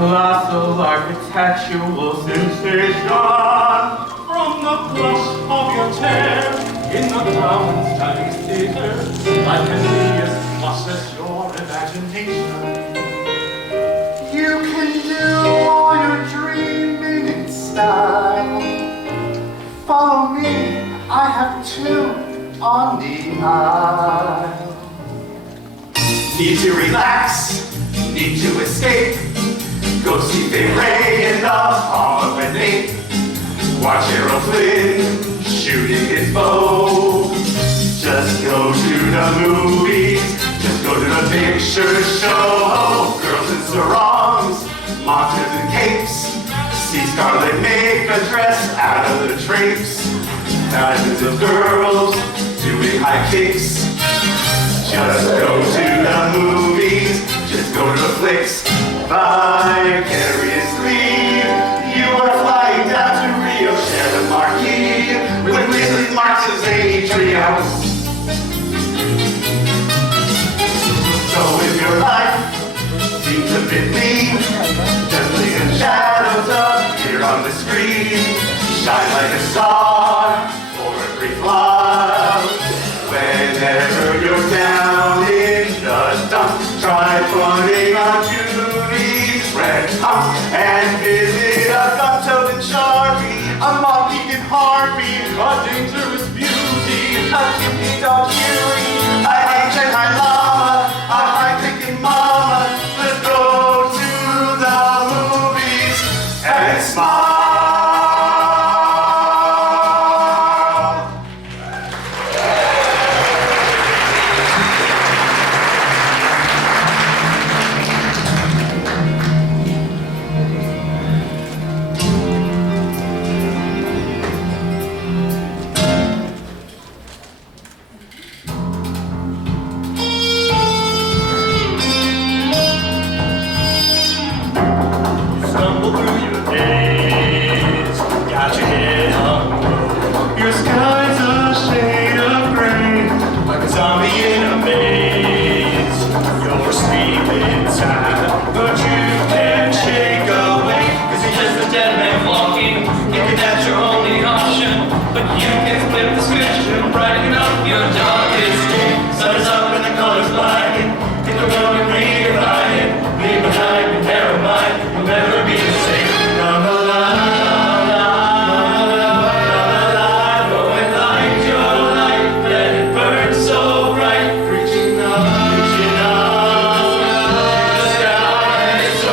colossal architectural sensation from the blush of your chair in the Browns Chinese Theater. I can be as much as your imagination. You can do all your dreaming in style. Follow me, I have two on the aisle. Need to relax, need to escape. Go see Fay Ray in the Hall of Matinee. Watch Errol Flynn shooting his bow. Just go to the movies, just go to the picture show. Girls in sarongs, monsters in capes. See Scarlett make a dress out of the drapes. Thousands of girls doing high kicks. Just go to the movies, just go to the flicks. Vicariously, you are flying down to Rio, share the marquee with Weasley, Marx's atrium. So if your life seems a bit mean, just leave the shadows up here on the screen. Shine like a star for a brief while. Whenever you're down in the dumps, try putting on Judy's red pumps and visit a gun-toting Sharpie, a monkey-kin harpy, a dangerous beauty, a cupid dog cutie, a high-tech high llama, a high-thinking mama. Let's go to the movies and smile. Stumble through your days, got your head on low. Your sky's a shade of gray, like a zombie in a maze. You're asleep inside, but you can't shake away. 'Cause you're just a dead man walking, thinking that's your only option. But you can flip the switch and brighten up your darkest day. Sun is up and the colors blackened, take the road and rewrite it. Leave behind your narrow mind, you'll never be the same. Run alive, going like your light, let it burn so bright, reaching up to the sky. So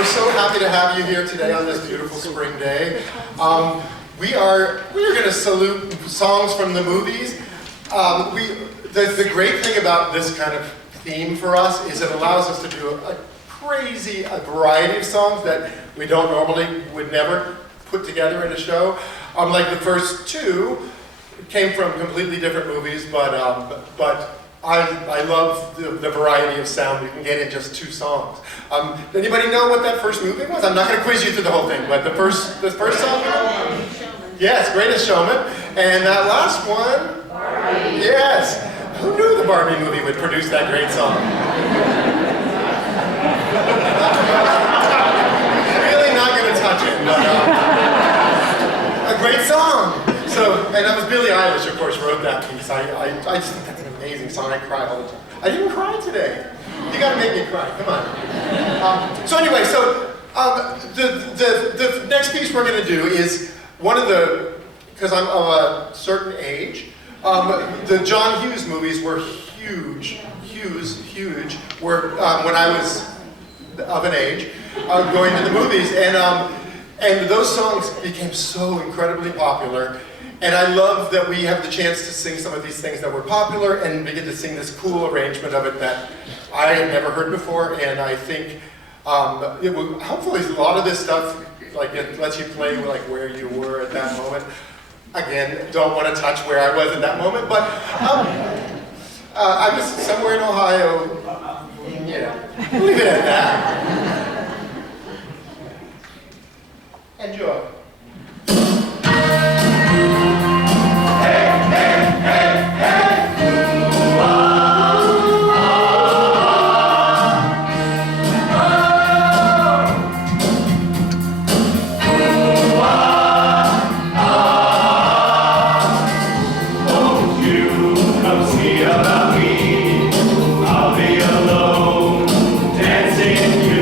we're so happy to have you here today on this beautiful spring day. We are going to salute songs from the movies. The great thing about this kind of theme for us is it allows us to do a variety of songs that we would never put together in a show. Like the first two came from completely different movies, but I love the variety of sound we can get in just two songs. Anybody know what that first movie was? I'm not going to quiz you through the whole thing, but the first song? Yes, Greatest Showman. And that last one? Barbie. Yes. Who knew the Barbie movie would produce that great song? Really not going to touch it, but a great song. So, and that was Billie Eilish, of course, wrote that piece. I just think that's an amazing song. I cry all the time. I didn't cry today. You got to make me cry. Come on. So anyway, the next piece we're going to do is one of the, because I'm of a certain age, the John Hughes movies were huge, were when I was of an age, going to the movies, and those songs became so incredibly popular. And I love that we have the chance to sing some of these things that were popular, and we get to sing this cool arrangement of it that I had never heard before. And I think hopefully a lot of this stuff, like, it lets you play like where you were at that moment. Again, don't want to touch where I was in that moment, but I was somewhere in Ohio. Yeah, leave it at that. Enjoy. I'll be alone, dancing.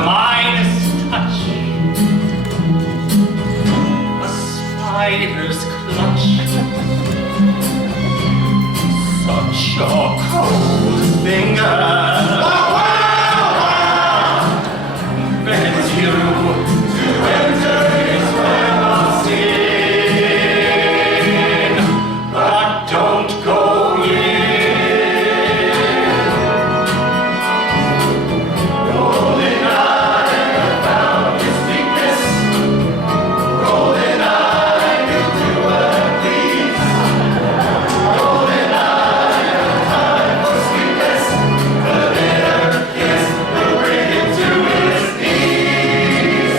the Midas touch, a spider's clutch, such a cold finger. Bends you to enter his web of sin, but don't go in. Golden eye, I found his weakness. Golden eye, he'll do what I please. Golden eye, no time for sweetness. The bitter kiss will bring him to his knees.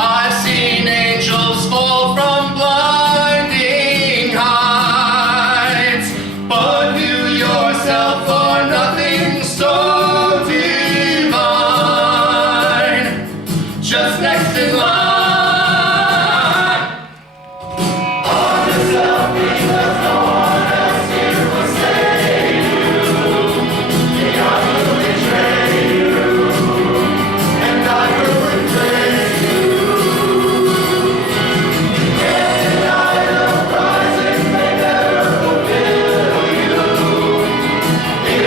I've seen angels fall from blinding heights, but you yourself are nothing so divine. Just next in line. On yourself, because no one else here will save you. The God will betray you, and I will embrace you. And I will rise and may never fulfill you. The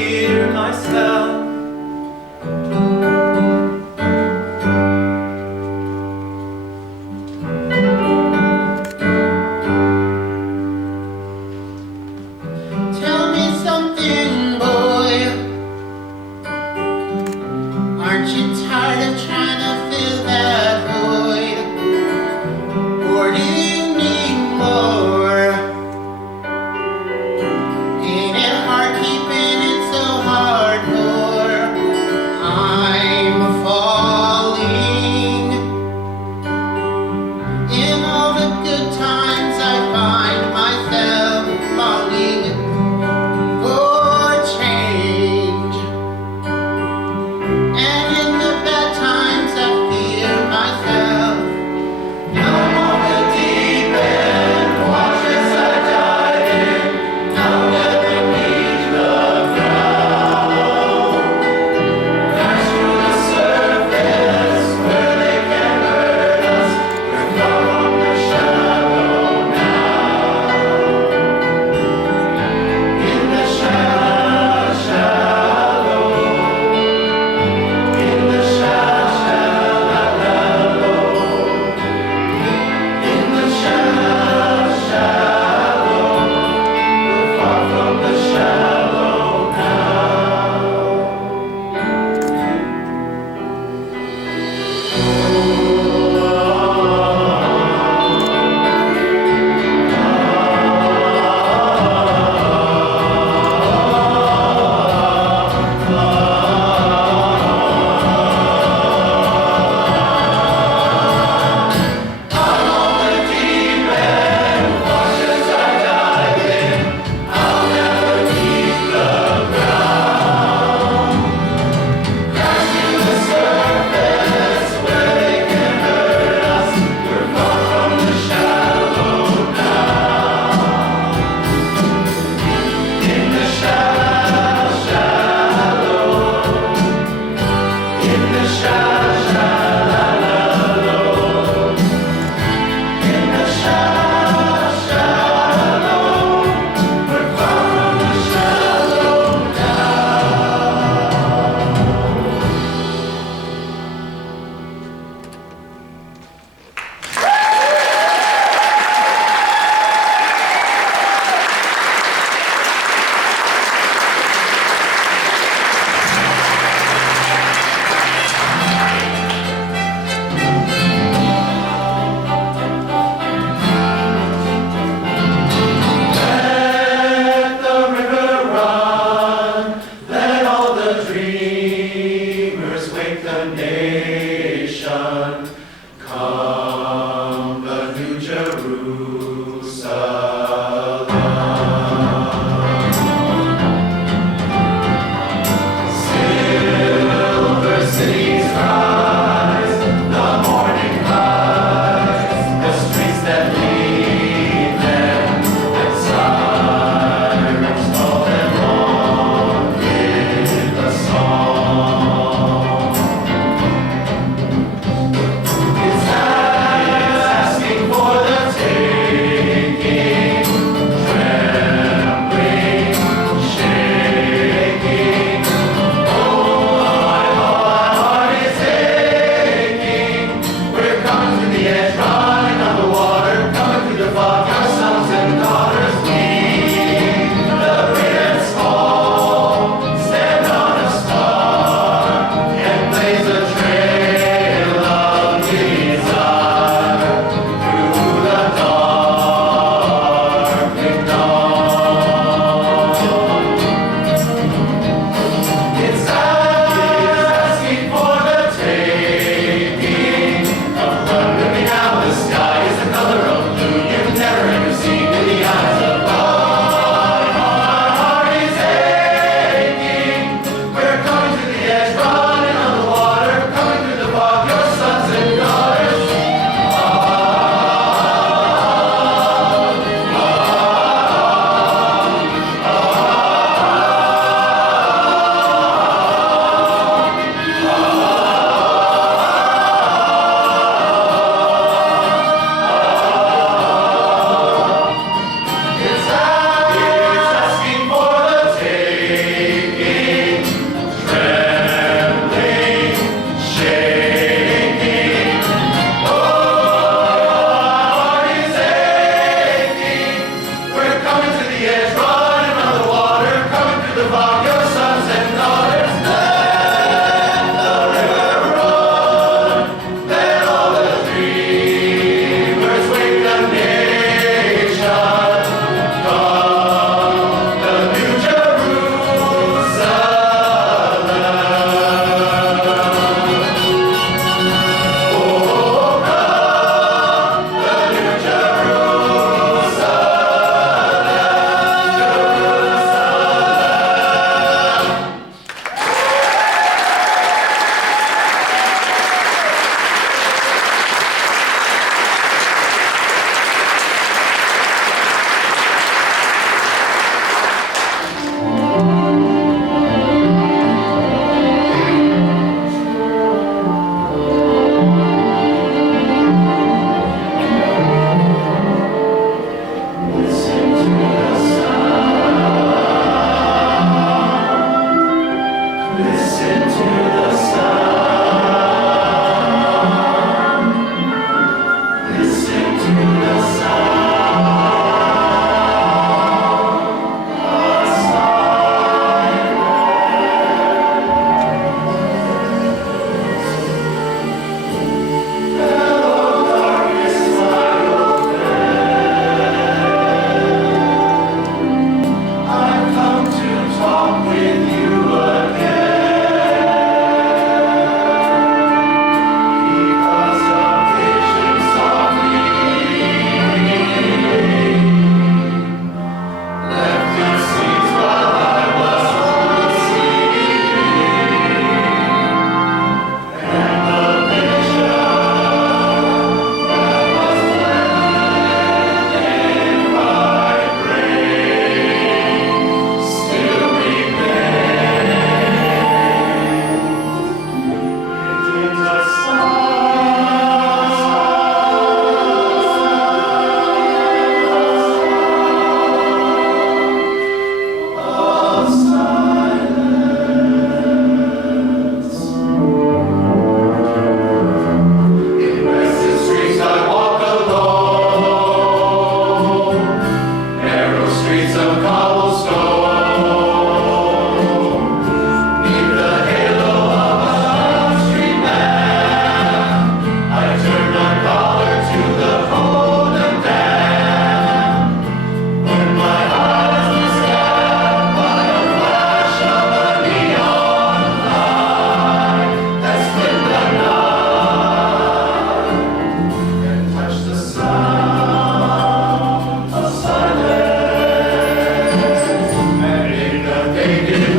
hear myself. Tell me something, boy. Aren't you tired of trying to fill that void? Or do you need more? Ain't it hard keeping it so hard, boy?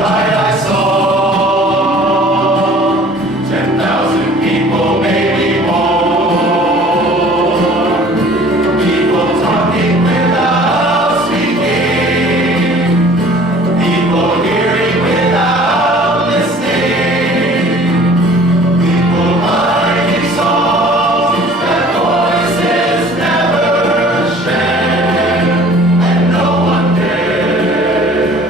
night I saw 10,000 people, maybe more. People talking without speaking. People hearing without listening. People writing songs that voices never share, and no one dared.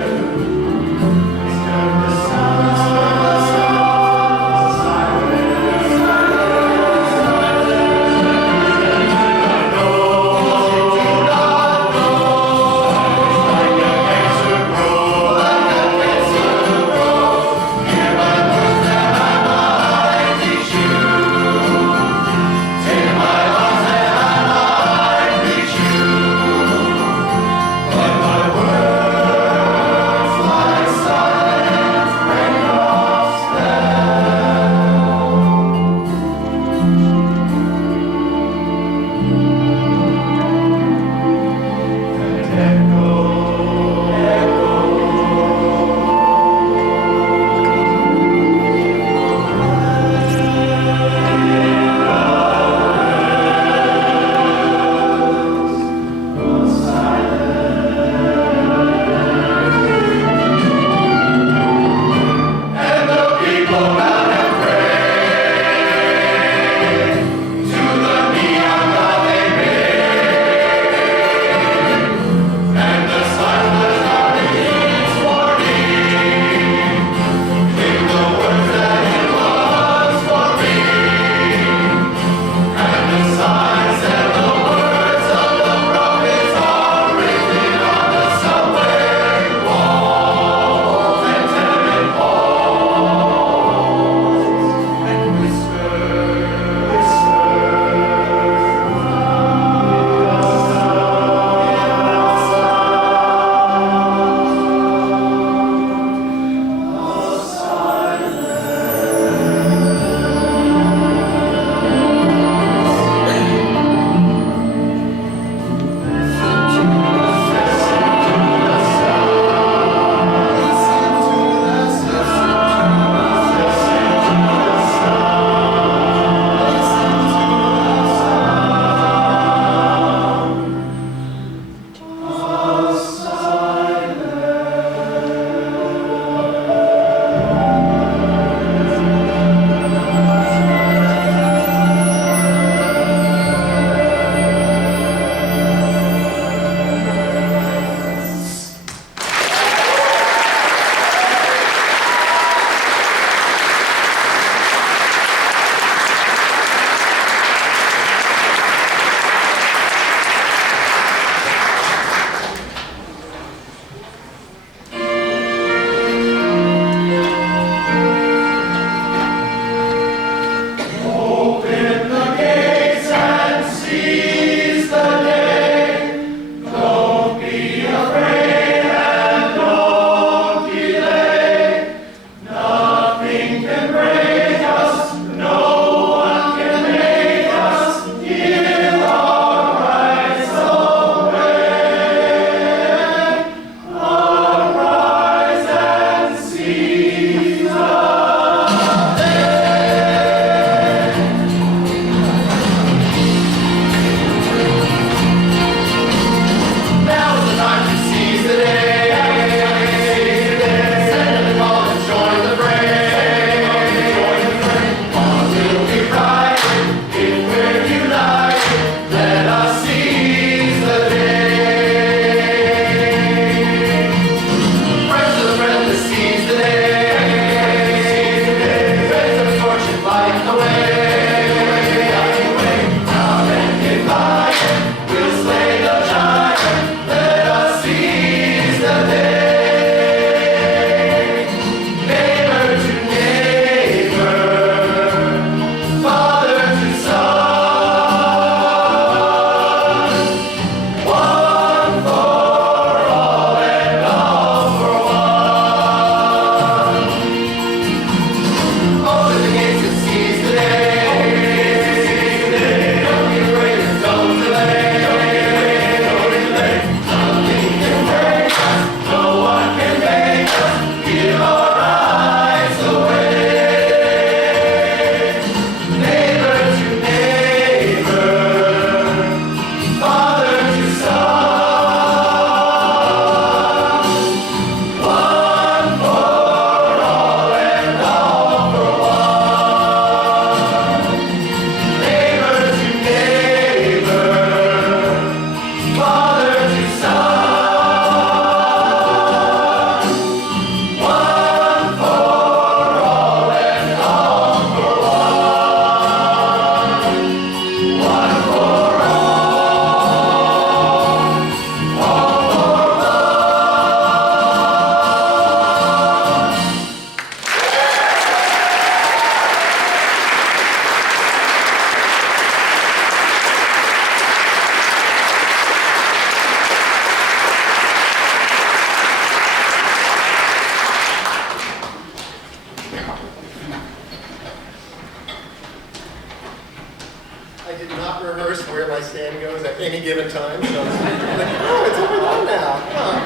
not rehearsed where my stand goes at any given time. So I'm like, oh, it's over there now. Huh.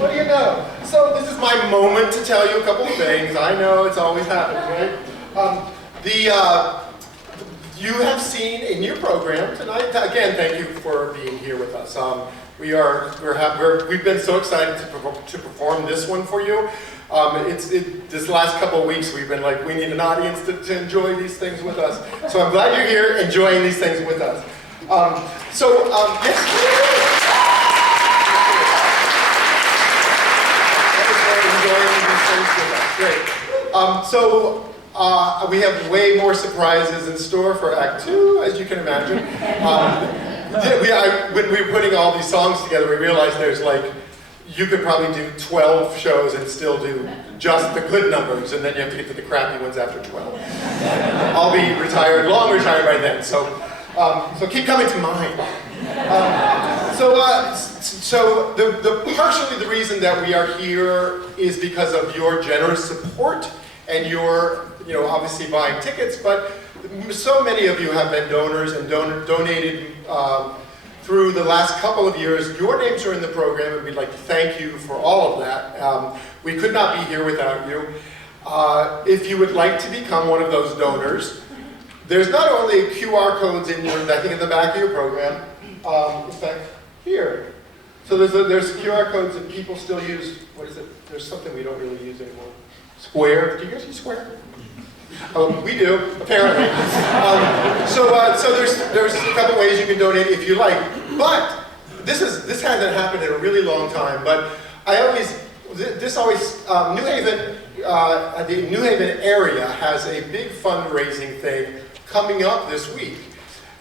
What do you know? So this is my moment to tell you a couple of things. I know it's always happening, right? You have seen in your program tonight, again, thank you for being here with us. We've been so excited to perform this one for you. This last couple of weeks we've been like, we need an audience to enjoy these things with us. So I'm glad you're here enjoying these things with us. Yes. Great. We have way more surprises in store for Act 2, as you can imagine. When we were putting all these songs together, we realized you could probably do 12 shows and still do just the good numbers, and then you have to get to the crappy ones after 12. I'll be long retired by then, so keep coming to mine. Partially the reason that we are here is because of your generous support and your, obviously buying tickets, but so many of you have been donors and donated through the last couple of years. Your names are in the program, and we'd like to thank you for all of that. We could not be here without you. If you would like to become one of those donors, there's not only QR codes in the back of your program, in fact, here. So there's QR codes that people still use. What is it? There's something we don't really use anymore. Square. Do you guys use Square? We do, apparently. So there's a couple ways you can donate if you like. But this hasn't happened in a really long time. But New Haven, the New Haven area has a big fundraising thing coming up this week.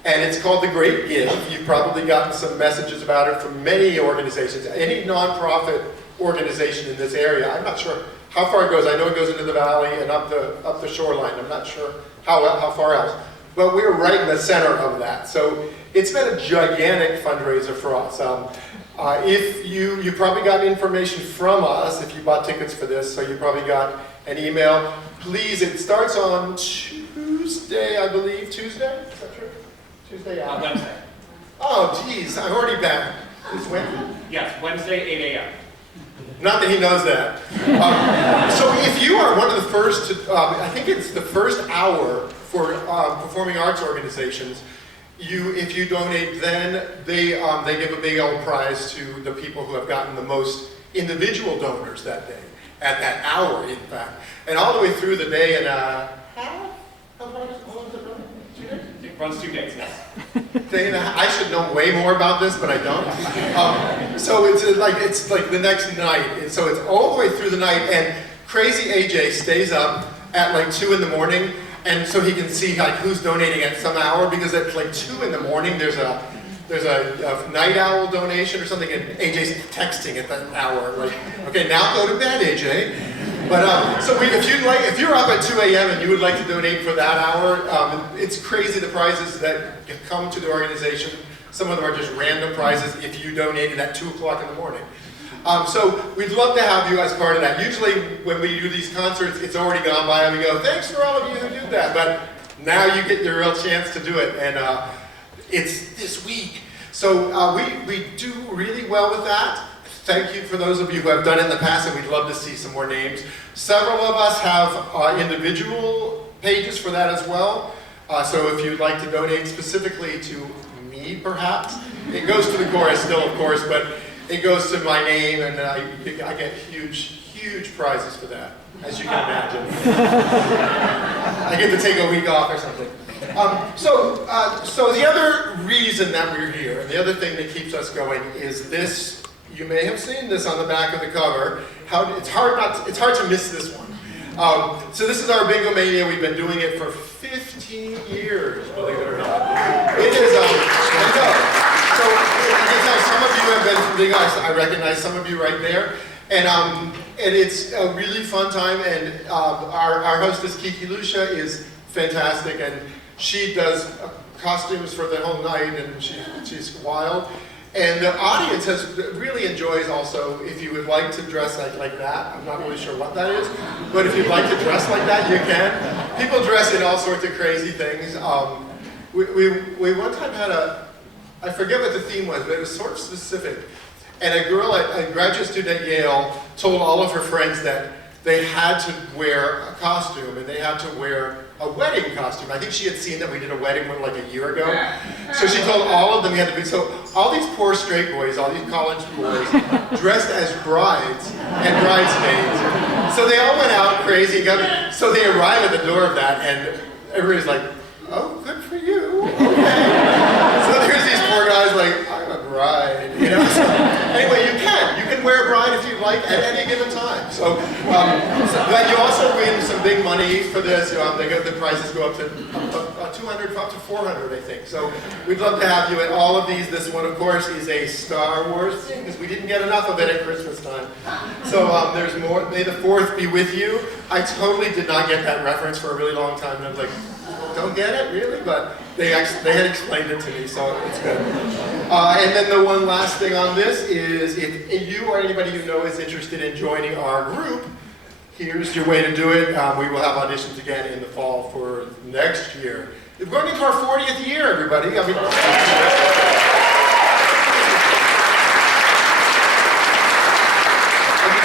And it's called The Great Give. You've probably gotten some messages about it from many organizations. Any nonprofit organization in this area, I'm not sure how far it goes. I know it goes into the valley and up the shoreline. I'm not sure how far else. But we're right in the center of that. So it's been a gigantic fundraiser for us. If you probably got information from us if you bought tickets for this, so you probably got an email. Please, it starts on Tuesday, I believe. Tuesday? Is that true? Tuesday? Wednesday. Oh, geez, I'm already back. It's Wednesday? Yes, Wednesday, 8 a.m. Not that he knows that. So if you are one of the first, I think it's the first hour for performing arts organizations, if you donate then, they give a big old prize to the people who have gotten the most individual donors that day, at that hour in fact. And all the way through the day and a half? How long does it run? 2 days? It runs 2 days, yes. I should know way more about this, but I don't. So it's like the next night. And so it's all the way through the night, and Crazy AJ stays up at like 2 in the morning, and so he can see like who's donating at some hour, because at like 2 in the morning there's a night owl donation or something, and AJ's texting at that hour, like, okay, now go to bed, AJ. But if you're up at 2 a.m. and you would like to donate for that hour, it's crazy the prizes that come to the organization. Some of them are just random prizes if you donated at 2 o'clock in the morning. So we'd love to have you as part of that. Usually when we do these concerts, it's already gone by and we go, thanks for all of you who did that. But now you get your real chance to do it, and it's this week. So we do really well with that. Thank you for those of you who have done it in the past, and we'd love to see some more names. Several of us have individual pages for that as well. So if you'd like to donate specifically to me, perhaps, it goes to the chorus still, of course, but it goes to my name, and I get huge prizes for that, as you can imagine. I get to take a week off or something. So the other reason that we're here, and the other thing that keeps us going, is this. You may have seen this on the back of the cover. It's hard to miss this one. So this is our Bingo Mania. We've been doing it for 15 years, believe it or not. It is, I know. So I can tell some of you have been to Bingo. I recognize some of you right there. And it's a really fun time, and our hostess, Kiki Lucia, is fantastic, and she does costumes for the whole night, and she's wild. And the audience really enjoys also, if you would like to dress like that. I'm not really sure what that is, but if you'd like to dress like that, you can. People dress in all sorts of crazy things. we one time had I forget what the theme was, but it was sort of specific. And a girl, a graduate student at Yale, told all of her friends that they had to wear a costume, and they had to wear a wedding costume. I think she had seen that we did a wedding one like a year ago. So she told all of them we had to be, so all these poor straight boys, all these college boys, dressed as brides and bridesmaids. So they all went out crazy. So they arrive at the door of that, and everybody's like, oh, good for you, okay. So there's these poor guys like, I'm a bride, you know? So anyway, you can wear a bride if you like at any given time. So, but you also win some big money for this. The prizes go up to 200, up to 400, I think. So we'd love to have you at all of these. This one, of course, is a Star Wars thing, because we didn't get enough of it at Christmas time. So there's more. May the 4th be with you. I totally did not get that reference for a really long time, and I was like, don't get it, really? But they had explained it to me, so it's good. And then the one last thing on this is, if you or anybody you know is interested in joining our group, here's your way to do it. We will have auditions again in the fall for next year. We're going into our 40th year, everybody. I mean, the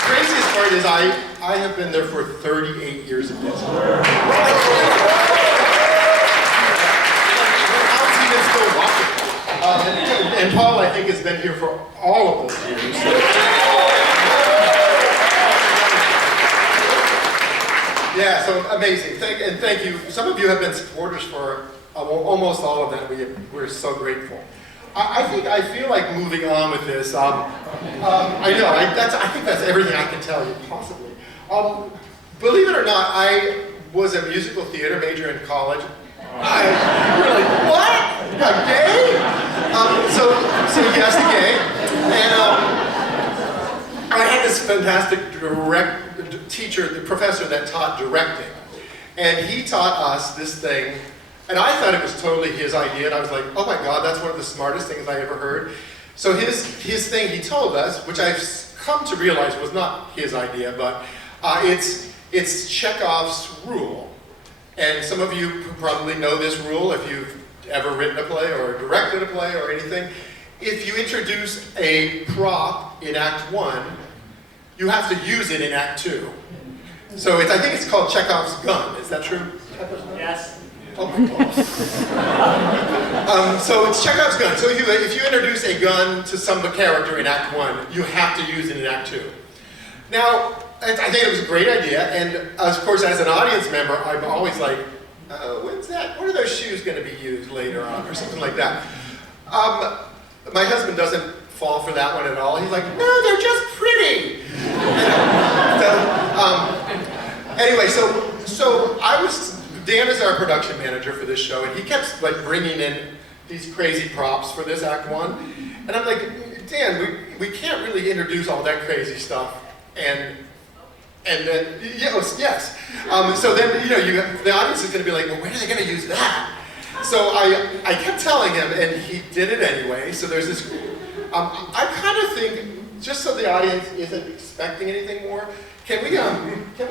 craziest part is I have been there for 38 years of this. And Paul, I think, has been here for all of those years. Yeah, so amazing. Thank you. Some of you have been supporters for almost all of that. We're so grateful. I feel like moving on with this. I know. I think that's everything I can tell you, possibly. Believe it or not, I was a musical theater major in college. You're like, what? You're gay? So yes, gay. And I had this fantastic teacher, the professor that taught directing. And he taught us this thing, and I thought it was totally his idea, and I was like, oh my God, that's one of the smartest things I ever heard. So his thing he told us, which I've come to realize was not his idea, but it's Chekhov's rule. And some of you probably know this rule if you've ever written a play or directed a play or anything. If you introduce a prop in Act 1, you have to use it in Act 2. So I think it's called Chekhov's gun. Is that true? Yes. Oh my gosh. So it's Chekhov's gun. So if you introduce a gun to some character in Act 1, you have to use it in Act 2. Now, I think it was a great idea, and of course, as an audience member, I'm always like, when's that? When are those shoes going to be used later on, or something like that? My husband doesn't fall for that one at all. He's like, no, they're just pretty. Anyway, so Dan is our production manager for this show, and he kept like bringing in these crazy props for this Act 1, and I'm like, Dan, we can't really introduce all that crazy stuff, and then, yes. So then, the audience is going to be like, well, when are they going to use that? So I kept telling him, and he did it anyway. So there's this, I kind of think, just so the audience isn't expecting anything more, can we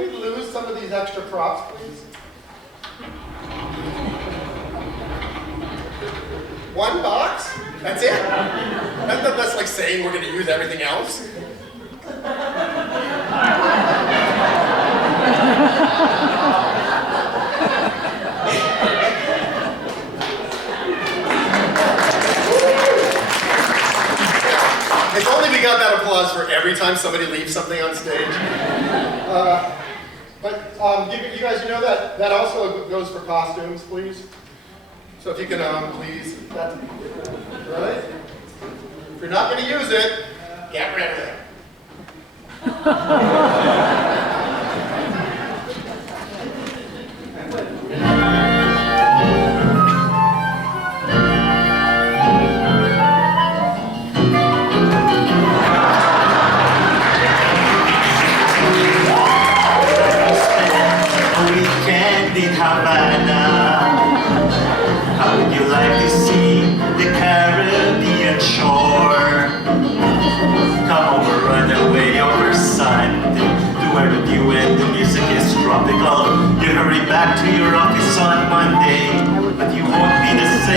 lose some of these extra props, please? One box? That's it? That's like saying we're going to use everything else. If only we got that applause for every time somebody leaves something on stage. You guys, that also goes for costumes, please. So if you can, please, right? If you're not going to use it, get rid of it. Weekend in Havana. How would you like to see the Caribbean shore? Come over, run away over Sunday, to where the view and the music is tropical. You hurry back to your office on Monday, but you won't be the same.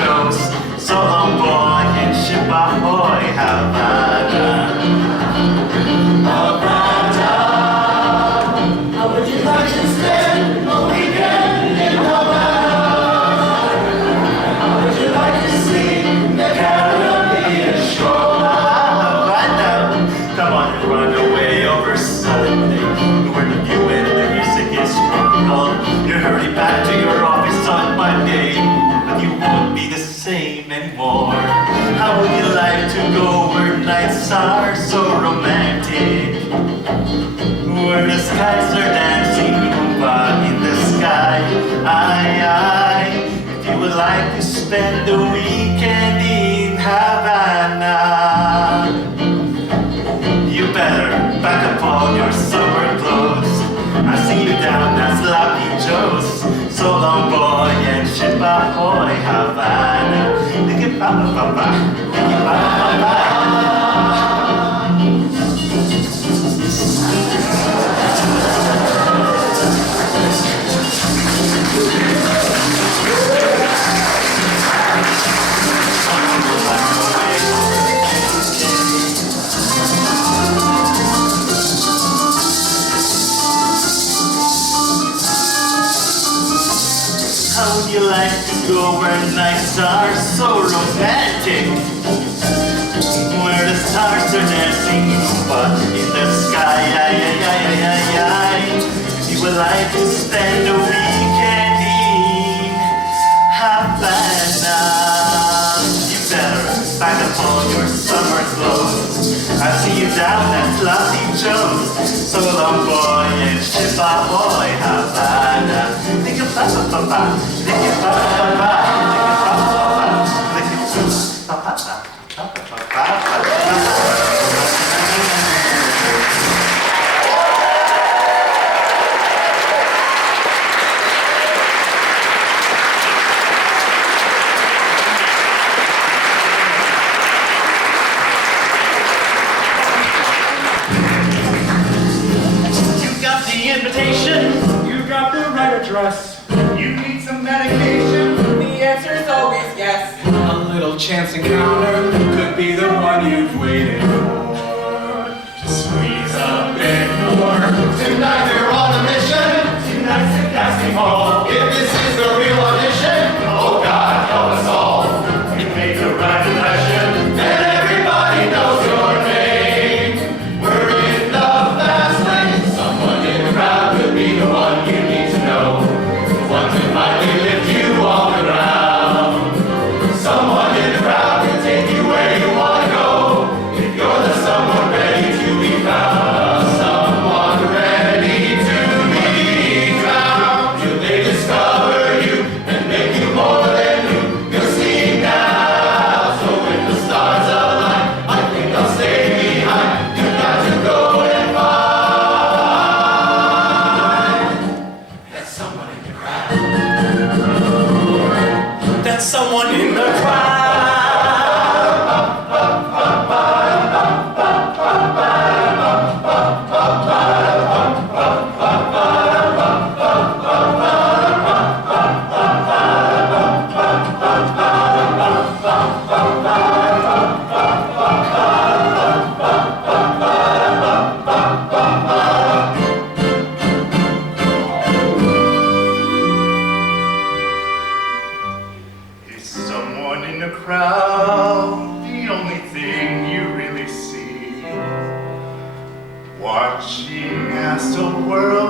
Joe's. So long, boy, and ship ahoy, Havana. Havana. How would you like to spend a weekend in Havana? How would you like to see the Caribbean shore? Havana. Come on and run away over Sunday, where the view and the music is tropical. You hurry back to your office on Monday, but you won't be the same anymore. How would you like to go where nights are so romantic, where the skies are dancing Oompa in the sky? Aye, if you would like to spend the weekend in Havana, you better pack up all your summer clothes. I'll see you down at Sloppy Joe's. So long, boy, and ship ahoy, Havana. Licky-pa-pa-pa-pa, licky-pa-pa-pa. How would you like to go where nights are so romantic, where the stars are dancing but in the sky? If you would like to spend a weekend in Havana, you better pack up all your summer clothes. I'll see you down at Sloppy Joe's. So long, boy, and ship ahoy, Havana. Licky-pa-pa-pa-pa, licky-pa-pa-pa, licky-pa-pa-pa, You got the invitation. You got the right address. You need some medication? The answer's always yes. A little chance encounter could be the one you've waited for. Just squeeze a bit more. Tonight we're on a mission. Tonight's the casting hall. If this is the real audition, oh God, help us all. You make the right impression. And everybody knows your name. We're in the fast lane. Someone in the crowd could be the one you need to know. The one to finally lift you off the ground. Someone in the crowd can take you where you want to go. If you're the someone ready to be found. Someone ready to be found. Till they discover you and make you more than you. You're seeing now. So when the stars align, I think I'll stay behind. You've got to go and find that someone in the crowd. That's someone in the crowd. Is someone in the crowd the only thing you really see? Watching as the world